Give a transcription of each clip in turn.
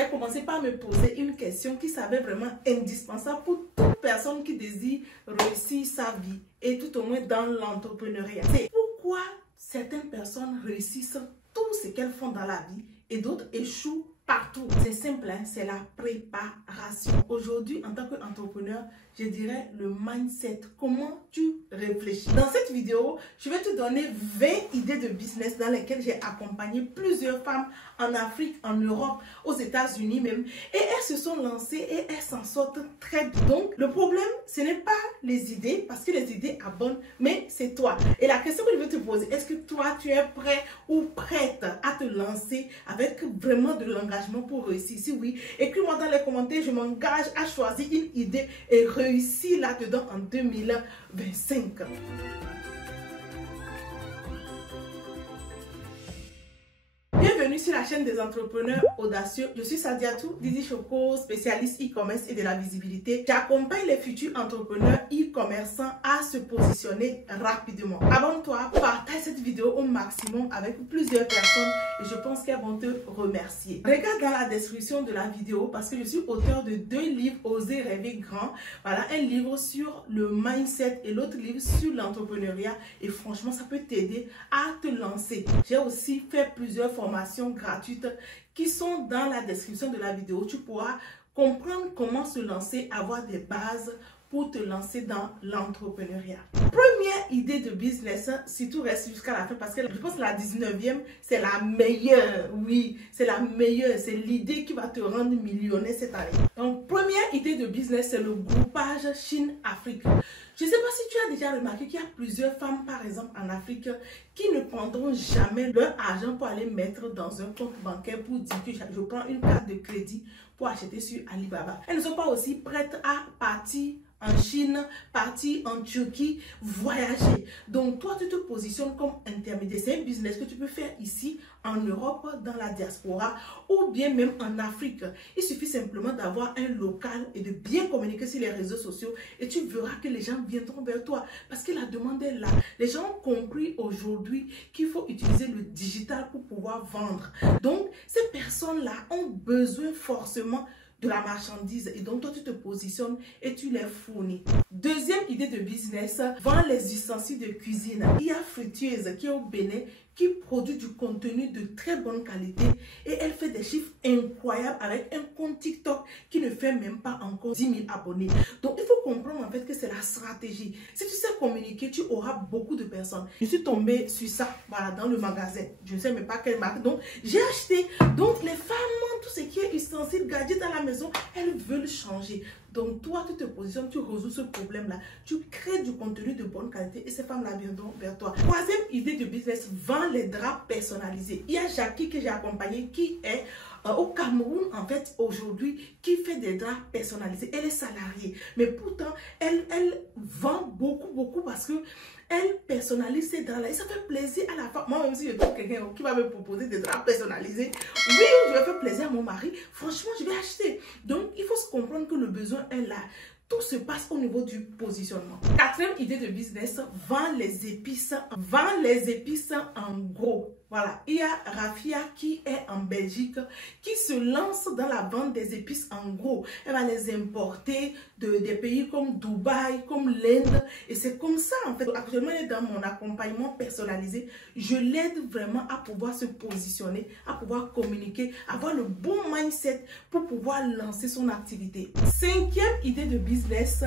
j'ai commencé par me poser une question qui s'avère vraiment indispensable pour toute personne qui désire réussir sa vie et tout au moins dans l'entrepreneuriat. C'est pourquoi certaines personnes réussissent tout ce qu'elles font dans la vie et d'autres échouent partout. C'est simple, hein? C'est la préparation. Aujourd'hui, en tant qu'entrepreneur, je dirais le mindset. Comment tu réfléchis? Dans cette vidéo, je vais te donner 20 idées de business dans lesquelles j'ai accompagné plusieurs femmes en Afrique, en Europe, aux États-Unis même. Et elles se sont lancées et elles s'en sortent très bien. Donc, le problème, ce n'est pas les idées, parce que les idées abonnent, mais c'est toi. Et la question que je veux te poser, est-ce que toi, tu es prêt ou prête à te lancer avec vraiment de l'engagement pour réussir? Si oui, écris-moi dans les commentaires, je m'engage à choisir une idée et réussir là-dedans en 2025. Bienvenue sur la chaîne des entrepreneurs audacieux. Je suis Sadiatou, Didi Choco, spécialiste e-commerce et de la visibilité. J'accompagne les futurs entrepreneurs e-commerçants à se positionner rapidement. Abonne-toi, partage cette vidéo au maximum avec plusieurs personnes et je pense qu'elles vont te remercier. Regarde dans la description de la vidéo parce que je suis auteur de 2 livres, Oser rêver grand. Voilà, un livre sur le mindset et l'autre livre sur l'entrepreneuriat. Et franchement, ça peut t'aider à te lancer. J'ai aussi fait plusieurs formations gratuites qui sont dans la description de la vidéo. Tu pourras comprendre comment se lancer, avoir des bases pour te lancer dans l'entrepreneuriat. Première idée de business, si tu restes jusqu'à la fin, parce que je pense que la 19e, c'est la meilleure. Oui, c'est la meilleure. C'est l'idée qui va te rendre millionnaire cette année. Donc, première idée de business, c'est le groupage Chine-Afrique. Je ne sais pas si tu as déjà remarqué qu'il y a plusieurs femmes, par exemple, en Afrique, qui ne prendront jamais leur argent pour aller mettre dans un compte bancaire pour dire que je prends une carte de crédit pour acheter sur Alibaba. Elles ne sont pas aussi prêtes à partir en Chine, partir en Turquie, voyager. Donc, toi, tu te positionnes comme intermédiaire. C'est un business que tu peux faire ici, en Europe, dans la diaspora, ou bien même en Afrique. Il suffit simplement d'avoir un local et de bien communiquer sur les réseaux sociaux et tu verras que les gens viendront vers toi parce que la demande est là. Les gens ont compris aujourd'hui qu'il faut utiliser le digital pour pouvoir vendre. Donc, ces personnes-là ont besoin forcément de la marchandise et donc toi tu te positionnes et tu les fournis. Deuxième idée de business, vends les ustensiles de cuisine. Il y a Friteuse qui est au Bénin qui produit du contenu de très bonne qualité et elle fait des chiffres incroyables avec un compte TikTok qui ne fait même pas encore 10 000 abonnés. Donc il faut comprendre en fait que c'est la stratégie. Si tu sais communiquer, tu auras beaucoup de personnes. Je suis tombée sur ça, voilà, dans le magasin. Je ne sais même pas quelle marque. Donc j'ai acheté. Donc les femmes, tout ce qui est ustensiles, gadgets à la maison, elles veulent changer. Donc toi, tu te positionnes, tu résous ce problème-là. Tu crées du contenu de bonne qualité et ces femmes-là viendront vers toi. Troisième idée de business, vends les draps personnalisés. Il y a Jackie que j'ai accompagné qui est au Cameroun, en fait, aujourd'hui, qui fait des draps personnalisés. Elle est salariée. Mais pourtant, elle vend beaucoup parce que elle personnalise ces draps-là et ça fait plaisir à la femme. Moi, même si je trouve quelqu'un qui va me proposer des draps personnalisés, oui, je vais faire plaisir à mon mari. Franchement, je vais acheter. Donc, il faut se comprendre que le besoin est là. Tout se passe au niveau du positionnement. Quatrième idée de business, vends les épices. Vends les épices en gros. Voilà, il y a Rafia qui est en Belgique, qui se lance dans la vente des épices en gros. Elle va les importer des pays comme Dubaï, comme l'Inde. Et c'est comme ça, en fait. Actuellement, elle est dans mon accompagnement personnalisé. Je l'aide vraiment à pouvoir se positionner, à pouvoir communiquer, avoir le bon mindset pour pouvoir lancer son activité. Cinquième idée de business,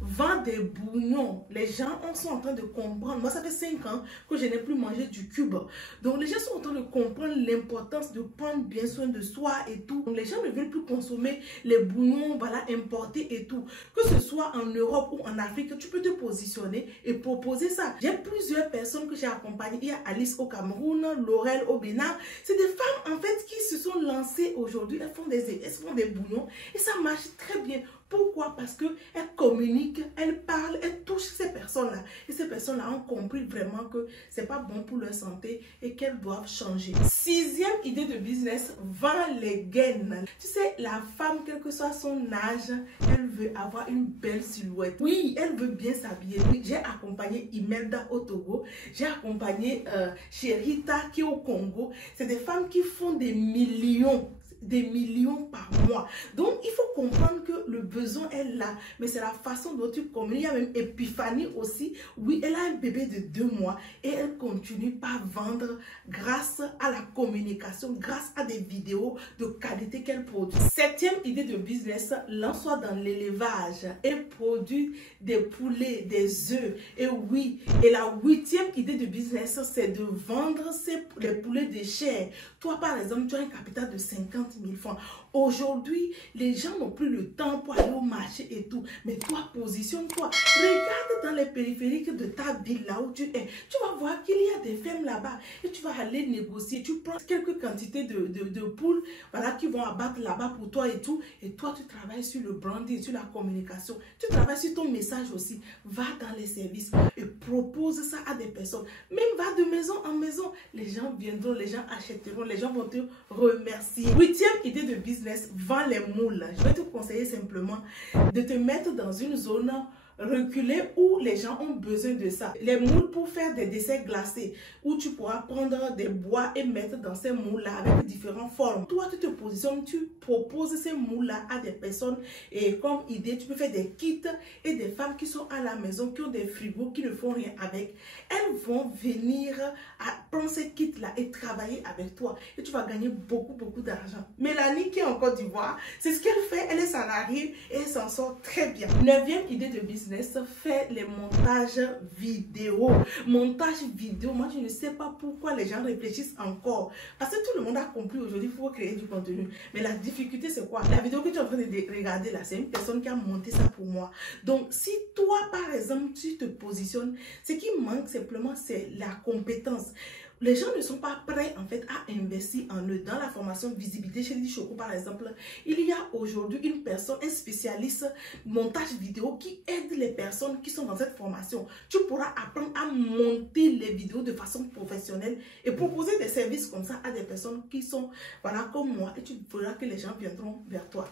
vend des bouillons. Les gens sont en train de comprendre. Moi, ça fait 5 ans que je n'ai plus mangé du cube. Donc, les gens sont en train de comprendre l'importance de prendre bien soin de soi et tout. Donc, les gens ne veulent plus consommer les bouillons, voilà, importés et tout. Que ce soit en Europe ou en Afrique, tu peux te positionner et proposer ça. J'ai plusieurs personnes que j'ai accompagnées. Il y a Alice au Cameroun, Laurel au Bénin. C'est des femmes, en fait, qui se sont lancées aujourd'hui. Elles font des bouillons et ça marche très bien. Pourquoi? Parce qu'elles communiquent, elles parlent, elles touchent ces personnes-là. Et ces personnes-là ont compris vraiment que ce n'est pas bon pour leur santé et qu'elles doivent changer. Sixième idée de business, vends les gaines. Tu sais, la femme, quel que soit son âge, elle veut avoir une belle silhouette. Oui, elle veut bien s'habiller. Oui, j'ai accompagné Imelda au Togo. J'ai accompagné Cherita qui est au Congo. C'est des femmes qui font des millions. des millions par mois. Donc, il faut comprendre que le besoin est là, mais c'est la façon dont tu communiques. Il y a même Epiphanie aussi. Oui, elle a un bébé de 2 mois et elle continue par vendre grâce à la communication, grâce à des vidéos de qualité qu'elle produit. 7e idée de business, lance-toi dans l'élevage et produit des poulets, des œufs. Et oui, et la 8e idée de business, c'est de vendre les poulets de chair. Toi, par exemple, tu as un capital de 50 000 francs. Aujourd'hui, les gens n'ont plus le temps pour aller au marché et tout. Mais toi, positionne-toi. Regarde dans les périphériques de ta ville, là où tu es. Tu vas voir qu'il y a des fermes là-bas. Et tu vas aller négocier. Tu prends quelques quantités de poules, voilà, qui vont abattre là-bas pour toi et tout. Et toi, tu travailles sur le branding, sur la communication. Tu travailles sur ton message aussi. Va dans les services et propose ça à des personnes. Même va de maison en maison. Les gens viendront, les gens achèteront, les gens vont te remercier. 8e idée de business, vends les moules. Je vais te conseiller simplement de te mettre dans une zone reculée où les gens ont besoin de ça. Les moules pour faire des desserts glacés, où tu pourras prendre des bois et mettre dans ces moules-là avec différentes formes. Toi, tu te positionnes, tu proposes ces moules-là à des personnes et comme idée, tu peux faire des kits et des femmes qui sont à la maison, qui ont des frigos, qui ne font rien avec. Elles vont venir prendre ces kits-là et travailler avec toi et tu vas gagner beaucoup d'argent. Mélanie qui est en Côte d'Ivoire, c'est ce qu'elle fait. Elle est salariée et elle s'en sort très bien. 9e idée de business, fait les montages vidéo. Montage vidéo, moi je ne sais pas pourquoi les gens réfléchissent encore. Parce que tout le monde a compris aujourd'hui, il faut créer du contenu. Mais la difficulté c'est quoi? La vidéo que tu es en train de regarder là, c'est une personne qui a monté ça pour moi. Donc si toi par exemple tu te positionnes, ce qui manque simplement c'est la compétence. Les gens ne sont pas prêts en fait à investir en eux. Dans la formation visibilité chez Didi Choco par exemple, il y a aujourd'hui une personne, un spécialiste montage vidéo qui aide les personnes qui sont dans cette formation. Tu pourras apprendre à monter les vidéos de façon professionnelle et proposer des services comme ça à des personnes qui sont voilà comme moi et tu verras que les gens viendront vers toi.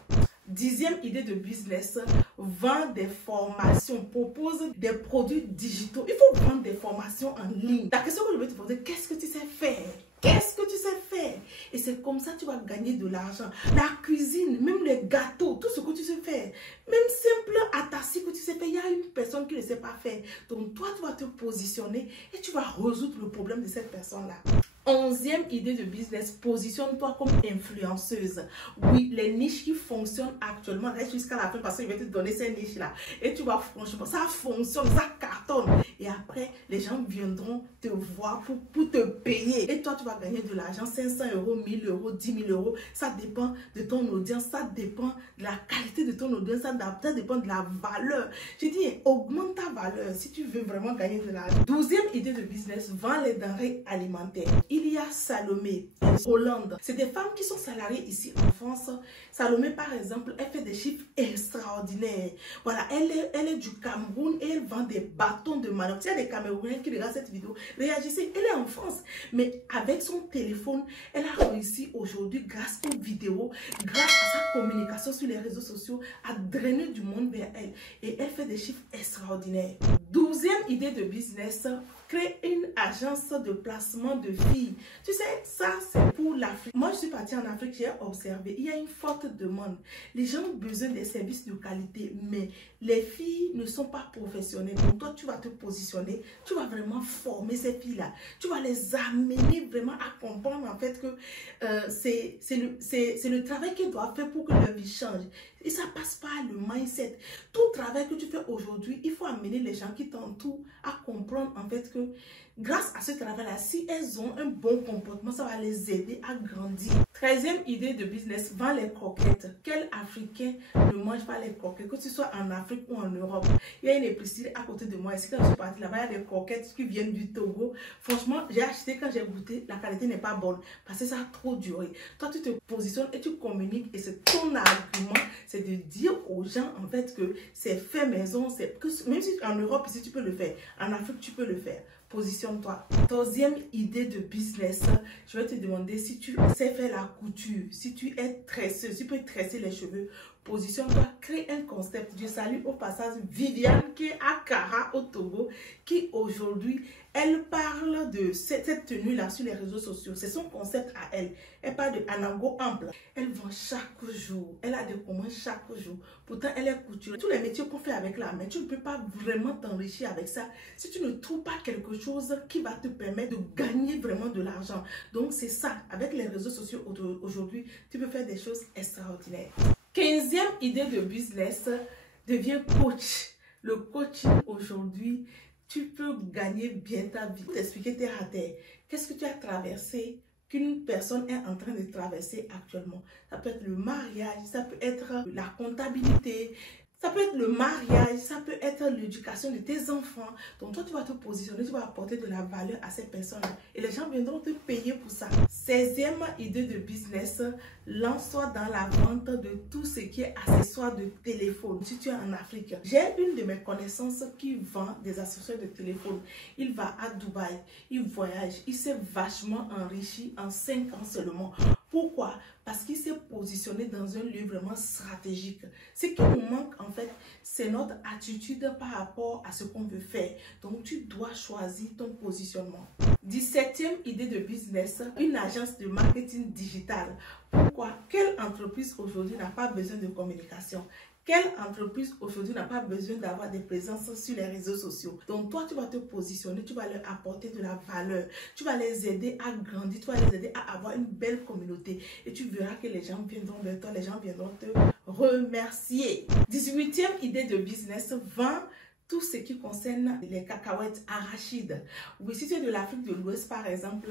10e idée de business, vends des formations, propose des produits digitaux. Il faut vendre des formations en ligne. La question que je vais te poser, qu'est-ce que tu sais faire? Qu'est-ce que tu sais faire? Et c'est comme ça que tu vas gagner de l'argent. La cuisine, même les gâteaux, tout ce que tu sais faire. Même simple atassi que tu sais faire, il y a une personne qui ne sait pas faire. Donc toi, tu vas te positionner et tu vas résoudre le problème de cette personne-là. 11e idée de business, positionne-toi comme influenceuse. Oui, les niches qui fonctionnent actuellement, reste jusqu'à la fin parce que je vais te donner ces niches-là. Et tu vas franchement, ça fonctionne, ça cartonne. Et après, les gens viendront te voir pour te payer. Et toi, tu vas gagner de l'argent, 500 €, 1000 €, 10 000 €. Ça dépend de ton audience, ça dépend de la qualité de ton audience, ça dépend de la valeur. Je dis, augmente ta valeur si tu veux vraiment gagner de l'argent. 12e idée de business, vends les denrées alimentaires. Il y a Salomé, Hollande. C'est des femmes qui sont salariées ici en France. Salomé, par exemple, elle fait des chiffres extraordinaires. Voilà, elle est du Cameroun et elle vend des bâtons de manioc. S'il y a des Camerounais qui regardent cette vidéo, réagissez. Elle est en France. Mais avec son téléphone, elle a réussi aujourd'hui, grâce aux vidéos, grâce à sa communication sur les réseaux sociaux, à drainer du monde vers elle. Et elle fait des chiffres extraordinaires. 12e idée de business, créer une agence de placement de filles. Tu sais, ça c'est pour l'Afrique. Moi, je suis partie en Afrique, j'ai observé, il y a une forte demande. Les gens ont besoin des services de qualité, mais les filles ne sont pas professionnelles. Donc toi, tu vas te positionner, tu vas vraiment former ces filles-là. Tu vas les amener vraiment à comprendre en fait que c'est le travail qu'ils doivent faire pour que leur vie change. Et ça passe par le mindset. Tout travail que tu fais aujourd'hui, il faut amener les gens qui t'entourent à comprendre en fait que grâce à ce travail-là, si elles ont un bon comportement, ça va les aider à grandir. 13e idée de business, vends les croquettes. Quel Africain ne mange pas les croquettes, que tu sois en Afrique ou en Europe? Il y a une épicerie à côté de moi. Ici, quand je suis partie là-bas, il y a des croquettes qui viennent du Togo. Franchement, j'ai acheté quand j'ai goûté, la qualité n'est pas bonne parce que ça a trop duré. Toi, tu te positionnes et tu communiques et c'est ton argument, c'est de dire aux gens en fait que c'est fait maison, même si en Europe, ici, tu peux le faire. En Afrique, tu peux le faire. Positionne-toi. 14e idée de business, je vais te demander si tu sais faire la couture, si tu es tresseuse, si tu peux tresser les cheveux. Positionne-toi, crée un concept. Je salue au passage Viviane qui est à Kara au Togo, qui aujourd'hui Elle parle de cette tenue-là sur les réseaux sociaux. C'est son concept à elle. Elle parle de Anango ample. Elle vend chaque jour. Elle a des commandes chaque jour. Pourtant, elle est couturière. Tous les métiers qu'on fait avec la main, tu ne peux pas vraiment t'enrichir avec ça si tu ne trouves pas quelque chose qui va te permettre de gagner vraiment de l'argent. Donc, c'est ça. Avec les réseaux sociaux aujourd'hui, tu peux faire des choses extraordinaires. 15e idée de business, deviens coach. Le coaching aujourd'hui, tu peux gagner bien ta vie. T'expliquer terre à terre. Qu'est-ce que tu as traversé qu'une personne est en train de traverser actuellement? Ça peut être le mariage, ça peut être la comptabilité, ça peut être le mariage, ça peut être l'éducation de tes enfants. Donc toi, tu vas te positionner, tu vas apporter de la valeur à ces personnes-là. Et les gens viendront te payer pour ça. 16e idée de business, lance-toi dans la vente de tout ce qui est accessoires de téléphone. Si tu es en Afrique, j'ai une de mes connaissances qui vend des accessoires de téléphone. Il va à Dubaï, il voyage, il s'est vachement enrichi en 5 ans seulement. Pourquoi? Parce qu'il s'est positionné dans un lieu vraiment stratégique. Ce qui nous manque en fait, c'est notre attitude par rapport à ce qu'on veut faire. Donc tu dois choisir ton positionnement. 17e idée de business, une agence de marketing digital. Pourquoi? Quelle entreprise aujourd'hui n'a pas besoin de communication? Quelle entreprise aujourd'hui n'a pas besoin d'avoir des présences sur les réseaux sociaux? Donc toi, tu vas te positionner, tu vas leur apporter de la valeur, tu vas les aider à grandir, tu vas les aider à avoir une belle communauté et tu verras que les gens viendront vers toi, les gens viendront te remercier. 18e idée de business, vends tout ce qui concerne les cacahuètes arachides. Oui, si tu es de l'Afrique de l'Ouest par exemple,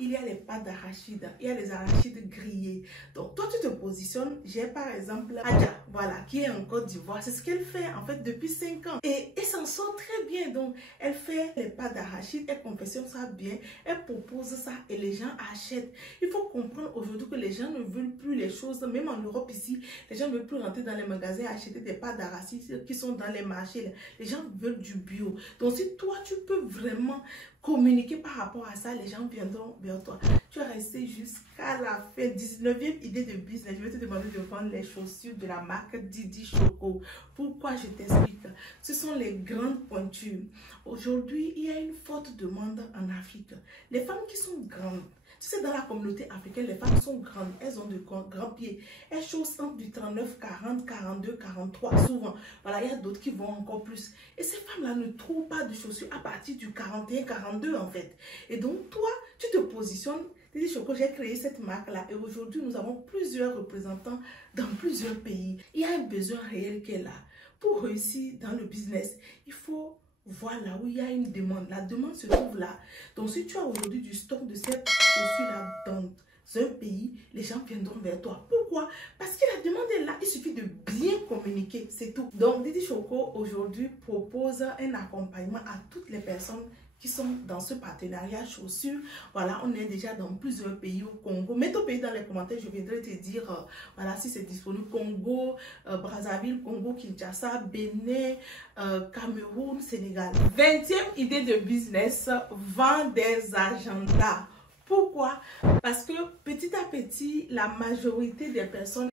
il y a les pâtes d'arachides, il y a les arachides grillés. Donc toi tu te positionnes, j'ai par exemple Adja, voilà, qui est en Côte d'Ivoire. C'est ce qu'elle fait en fait depuis 5 ans. Et elle s'en sort très bien. Donc elle fait les pâtes d'arachides, elle confectionne ça bien, elle propose ça et les gens achètent. Il faut comprendre aujourd'hui que les gens ne veulent plus les choses, même en Europe ici, les gens ne veulent plus rentrer dans les magasins et acheter des pâtes d'arachides qui sont dans les marchés. Les gens veulent du bio. Donc si toi tu peux vraiment communiquer par rapport à ça, les gens viendront vers toi. Tu es resté jusqu'à la fin. 19e idée de business. Je vais te demander de vendre les chaussures de la marque Didi Choco. Pourquoi? Je t'explique. Ce sont les grandes pointures. Aujourd'hui, il y a une forte demande en Afrique. Les femmes qui sont grandes, tu sais, dans la communauté africaine, les femmes sont grandes. Elles ont de grands pieds. Elles chaussent entre du 39, 40, 42, 43 souvent. Voilà, il y a d'autres qui vont encore plus. Et ces femmes-là ne trouvent pas de chaussures à partir du 41, 42 en fait. Et donc, toi, tu te positionnes. Didi Choco, j'ai créé cette marque-là. Et aujourd'hui, nous avons plusieurs représentants dans plusieurs pays. Il y a un besoin réel qui est là. Pour réussir dans le business, il faut voir là où il y a une demande. La demande se trouve là. Donc, si tu as aujourd'hui du stock de cette chaussure-là dans un pays, les gens viendront vers toi. Pourquoi? Parce que la demande est là. Il suffit de bien communiquer, c'est tout. Donc, Didi Choco aujourd'hui propose un accompagnement à toutes les personnes qui sont dans ce partenariat chaussures. Voilà, on est déjà dans plusieurs pays au Congo. Mets ton pays dans les commentaires, je viendrai te dire voilà, si c'est disponible. Congo, Brazzaville, Congo, Kinshasa, Bénin, Cameroun, Sénégal. 20e idée de business, vends des agendas. Pourquoi? Parce que petit à petit, la majorité des personnes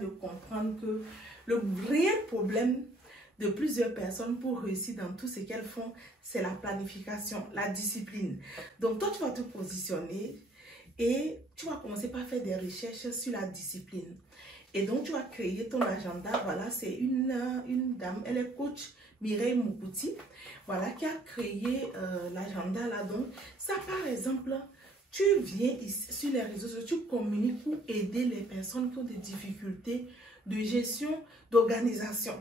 de comprendre que le réel problème de plusieurs personnes pour réussir dans tout ce qu'elles font, c'est la planification, la discipline. Donc toi, tu vas te positionner et tu vas commencer par faire des recherches sur la discipline. Et donc, tu vas créer ton agenda. Voilà, c'est une dame, elle est coach, Mireille Moukouti, voilà, qui a créé l'agenda là. Donc, ça, par exemple, tu viens ici sur les réseaux sociaux, tu communiques pour aider les personnes qui ont des difficultés de gestion, d'organisation.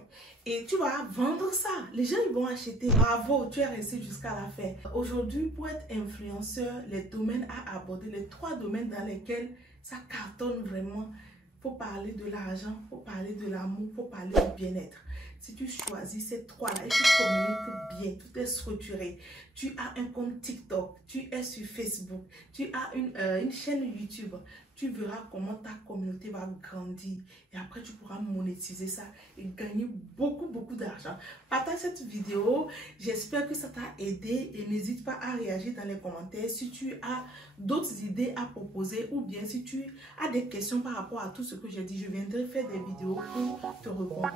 Et tu vas vendre ça. Les gens ils vont acheter. Bravo, tu es resté jusqu'à la fin. Aujourd'hui, pour être influenceur, les domaines à aborder, les 3 domaines dans lesquels ça cartonne vraiment. Il faut parler de l'argent, il faut parler de l'amour, il faut parler du bien-être. Si tu choisis ces 3-là et tu communiques bien, tout est structuré, tu as un compte TikTok, tu es sur Facebook, tu as une chaîne YouTube, tu verras comment ta communauté va grandir. Et après, tu pourras monétiser ça et gagner beaucoup d'argent. Partage cette vidéo. J'espère que ça t'a aidé et n'hésite pas à réagir dans les commentaires si tu as d'autres idées à proposer ou bien si tu as des questions par rapport à tout ce que j'ai dit. Je viendrai faire des vidéos pour te répondre.